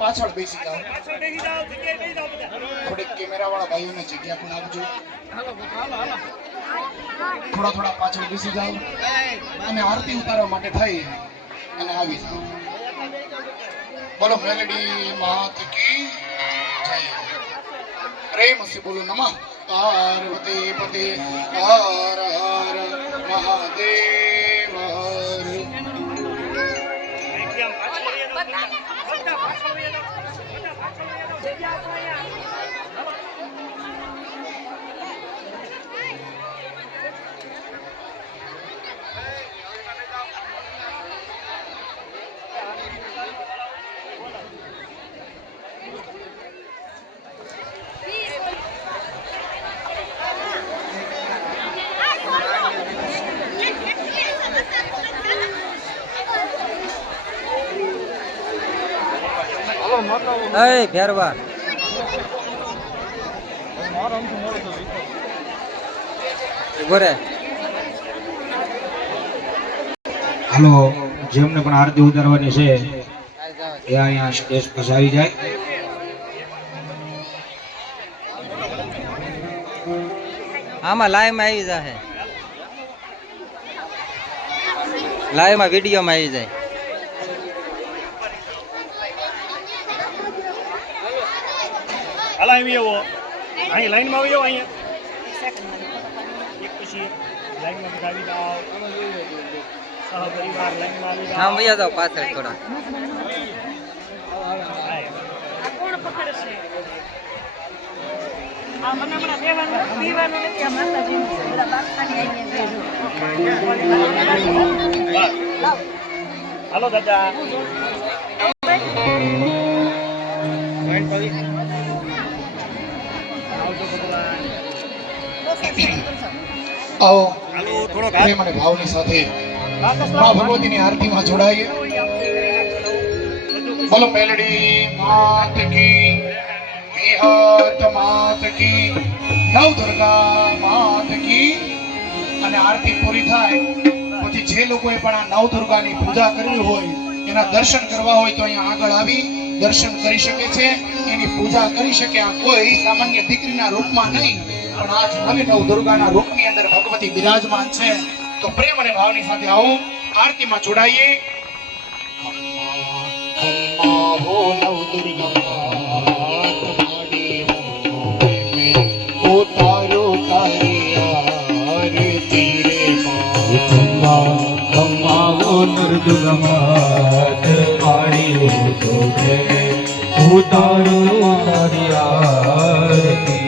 પાછળ બેસી જાઓ, થોડીક કેમેરા વાળા ભાઈઓને જગ્યા પણ આપજો, થોડા પાછળ બેસી જાઓ અને આરતી ઉતારવા માટે થઈ અને આવી જાઓ. બોલો મેલડી માત કી જય. પ્રેમ से बोलो नमः पार्वती पते हर हर महादेव Hey, Bharwa. હાલો, જેમને પણ આરતી ઉતારવાની છે એ અહીંયા સ્ટેજ પર આવી જાય. આમાં લાઈવ માં આવી જાય, લાઈવ માં વિડીયો માં આવી જાય. આવી આવો અહીં લાઈન માં આવી આવો અહીંયા એક પછી લાઈન માં આવી જાઓ સહપરિવાર લાઈન માં આવી જાઓ. આમ વયા જાઓ પાછળ થોડા. કોણ પકડે છે હાલો દાદા આવો હાલો થોડો પ્રેમ અને ભાવની સાથે મા ભગવતીની આરતીમાં જોડાઈએ. બોલો મેલડી માત કી, વિહત માત કી, નવ દુર્ગા માત કી. અને આરતી પૂરી થાય પછી જે લોકોએ પણ આ નવ દુર્ગાની પૂજા કરવી હોય, એના દર્શન કરવા હોય તો અહીંયા આગળ આવી દર્શન કરી શકે છે, એની પૂજા કરી શકે. આ કોઈ સામાન્ય દીકરીના રૂપમાં નહીં, પણ આજ નવી નવ દુર્ગાના રૂપની અંદર ભગવતી બિરાજમાન છે. તો પ્રેમ અને ભાવની સાથે આવો આરતીમાં જોડાઈએ. હો નવ દુર્ગા તારો તારી આરતી રે ખમ્મા નરદુગમાત પાડી તો ઉતારો તારી આરતી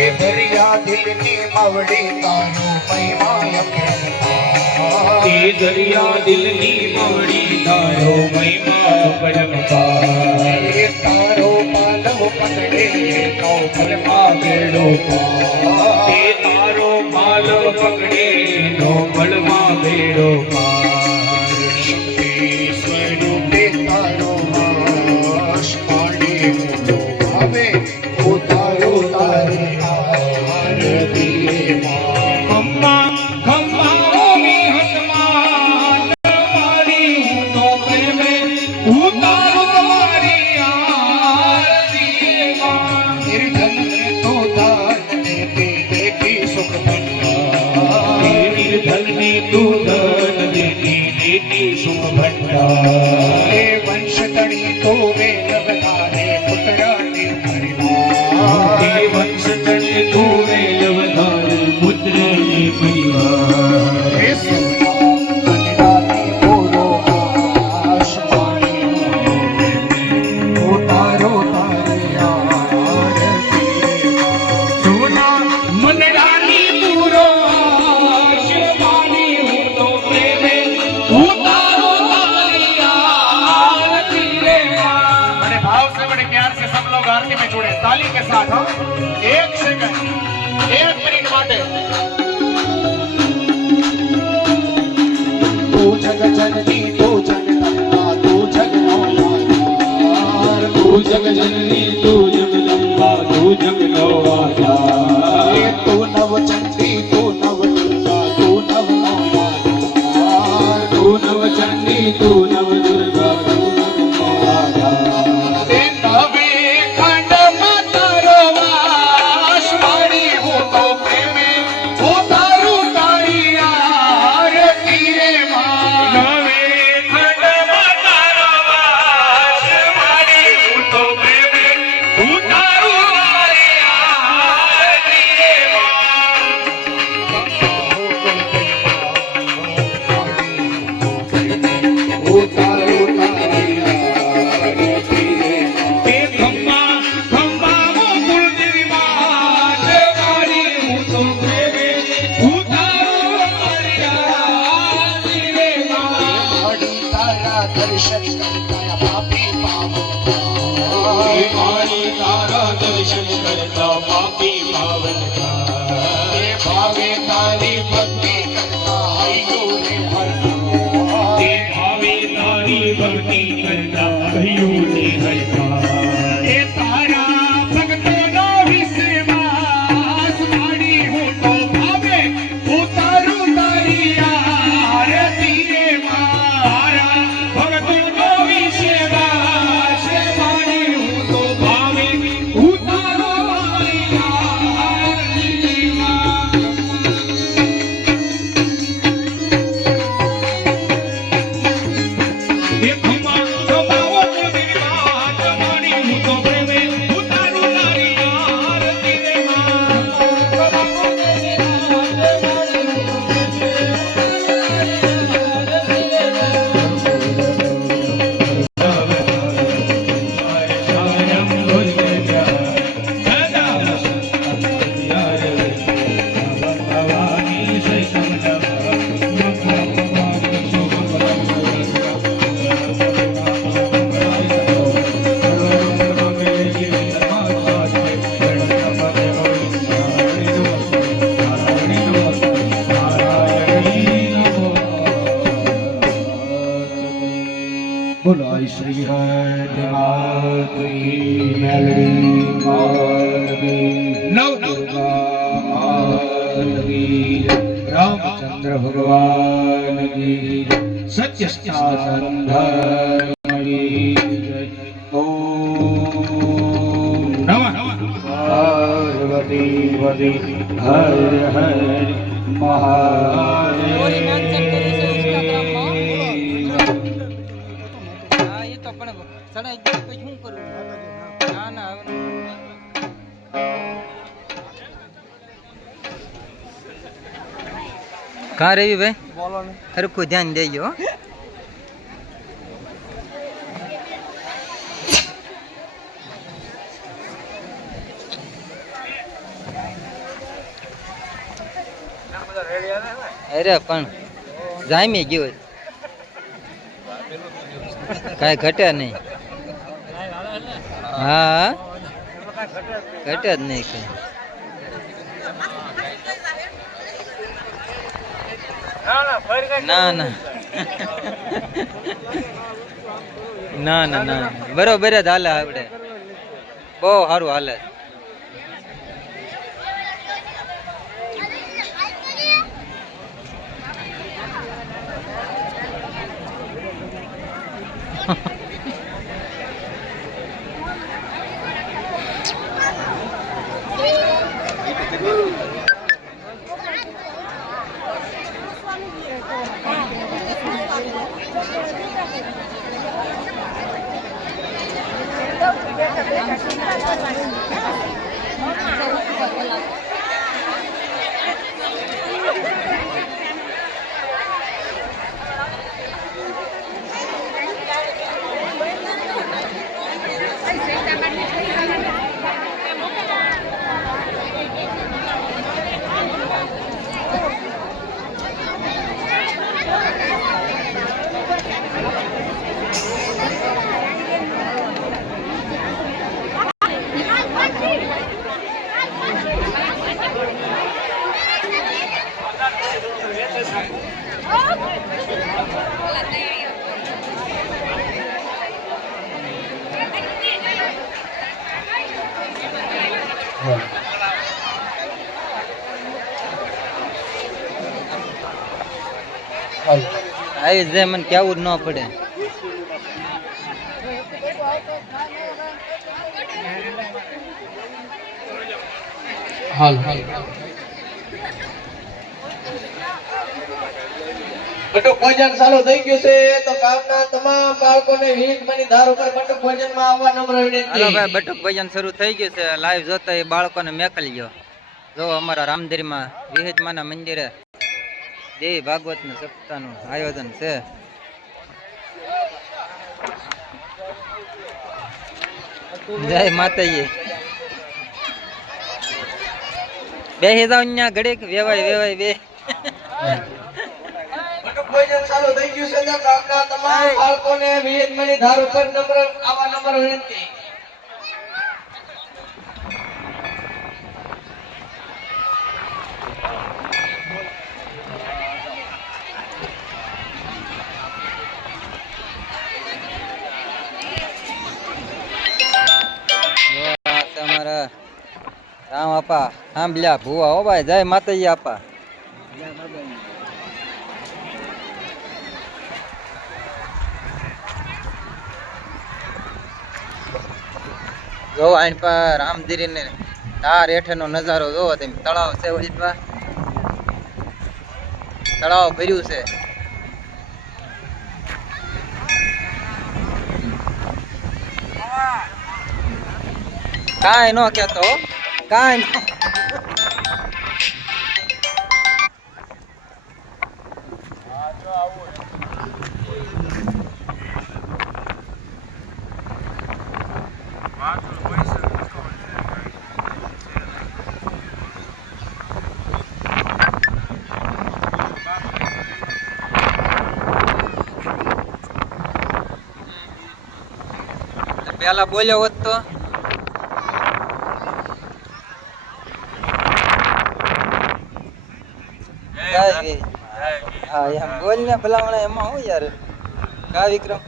એ દરિયા દિલની મવડી તારો મહિમા અપરંપાર. એ દરિયા દિલની મવડી તારો મહિમા પરમપાર. એ તારો માનવ પકડે નવ ફલમાં બેડો પાર. એ તારો માલવ પકડે નો ફલમાં બેડો પાર. શક્તિ સ્વરૂપે તારો વાસ પાડે મોટો ભાવે. ઓ તારો તારી આરતી રે માં. ખમ્મા ખમ્મા વિહતમાં મારી હું તો પ્રેમે ઉતારો મારી આરતી માં. तेरी धन तो दान देते देखी सुख भंडार. तेरी धन में तू धन देती देती सुख भंडार. हे वंश तड़ी तो वे नवधारे पुत्रा ने परिवार. हे वंश तड़े तू रे लवधार पुत्र ने परिवार. हे सोना अनिरानी बोलो आसमानी उतारो तारी आरती. सोना मन रानी पूरो आसमानी हूँ तो प्रेमे उतारो तारी आरती रे माँ. बड़े भाव से बड़े प्यार से सब लोग आरती में जुड़े ताली के साथ. हाँ, एक सेकंड, एक मिनट बाटे. तू जग जननी तू जगदम्बा तू जगन्नाथ. तू जग जननी तू जगदम्बा तू जगन्नाथ. तू नव चंडी तू नव दुर्गा तू नव नवनाथ. तू नव चंडी तू नव दुर्गा तू नव नवनाथ. नवे खंड मातारो वास वाणी हो तो प्रेमे उतारू तारी आरती रे मां. नवे खंड मातारो वास वाणी हूँ तो प्रेमे उतारू तारी आरती रे माँ. उतारू तारी आरती रे मां. हे खम्मा खम्मा वो कुलदेवी मात वाली हूँ तो प्रेमे उतारू तारी आरती रे माँ. आड़ी तारा दर्शन करता पापी पावन. मारी तारा दर्शन करता पापी पावन का. भावे तारी भक्ति करता हयो रे हरता. ते भावे तारी भक्ति करता कहियो ने हरता. ए तारा भक्तों विश्वास वाणी हो तो भावे उतारू तारी आरती रे मां. तारा भक्तों विश्वास वाणी हूँ तो भावे उतारो तारी आरती રામચંદ્ર ભગવાન કી જય. સત્ય સનાતન ધર્મ કી જય. ઓમ નમઃ પાર્વતી પતિ હર હર મહાદેવ. હા એ તો પણ સડાઈ દે પછી શું કરું? ના ના હવે કા રવિ ભાઈ બોલો ને હરખું ધ્યાન દેજો હો. અરે પણ જામી ગયો કાંઈ ઘટે નહીં. હા ઘટે જ નહીં કઈ. ના ના ના ના ના બરોબર જ હાલે આપણે બહુ સારું હાલે. આવી જાય મને કેવું જ ન પડે. હાલ બટુક ભોજન ચાલુ થઈ ગયું છે તો ગામના તમામ બાળકોને 20 મની ધાર ઉપર બટુક ભોજનમાં આવવા નમ્ર હાલો વિનંતી. ભાઈ બટુક ભજન શરૂ થઈ ગયું છે. લાઈવ જોતા એ બાળકોને મેકલી ગયો. જો અમારા રામધીરમાં વિહજમાના મંદિરે દેવી ભાગવતનું સપ્તાહનું આયોજન છે. જય માતાજી. બેસી જાવ ત્યાં ઘડીક વેવાય વેવાય બે. બટુક ભોજન ચાલુ થઈ ગયું છે તો ગામના તમામ બાળકોને 20 મની ધાર ઉપર આવવા નમ્ર વિનંતી. જો આ તમારા રામ આપા સાંભળ્યા ભુવા હો ભાઈ. જય માતાજી આપા. જો આઈન પર રામધીરી ને તાર હેઠળનો નજારો જોવો તમે. તળાવ છે ઓલી પર તળાવ ભર્યું છે. કાંઈ નો કેતો હો. કાંઈ નો. પેલા બોલ્યો હોત તો હા એમ બોલ ને ભલામણા એમાં હું યાર. કા વિક્રમ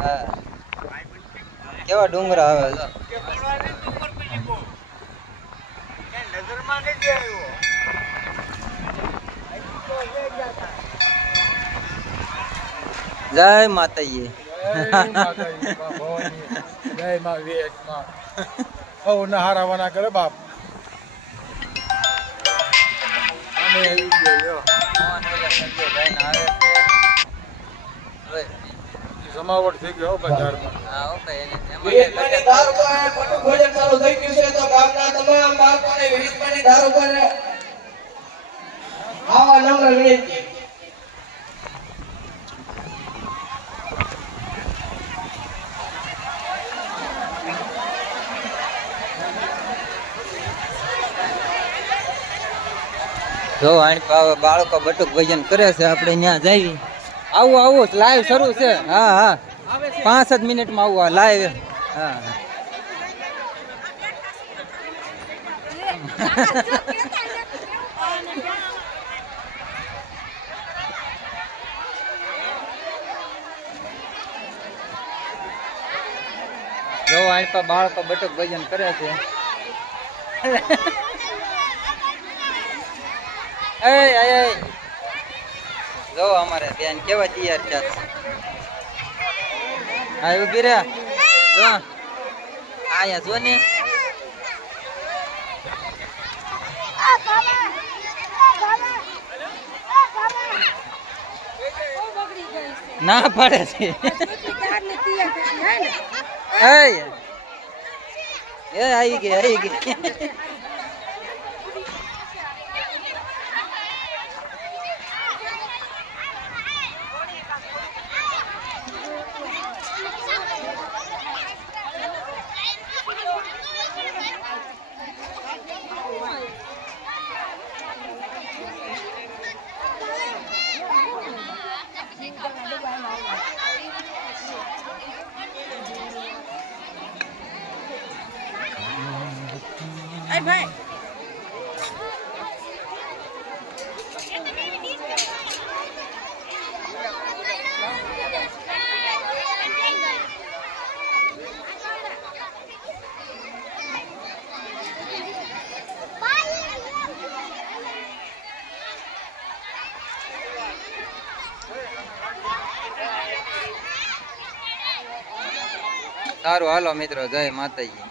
હા કેવા ડુંગરા આવે જો. જય માતાજી. હારાવાના કરે બાપ જમાવટ થઈ ગયો બજારમાં. વિહિતમાની ધાર ઉપર બટુક ભોજન ચાલુ થઈ ગયું છે તો ગામના તમામ બાળકોને વિહિતમાની ધાર ઉપર આવા નમ્ર વિનંતી. જો બાળકો બટુક ભજન કરે છે, આપણે ત્યાં જઈએ. આવું લાઈવ શરૂ છે. હા 5 જ મિનિટમાં આવું લાઈવ. હા જો આણપા બાળકો બટુક ભજન કરે છે. જો અમારે બેન કેવા તૈયાર છે. હા ઉભી રે. જો આયા જો ને. ના પડે છે. આવી ગઈ. ભાઈ સારું હાલો મિત્રો, જય માતાજી.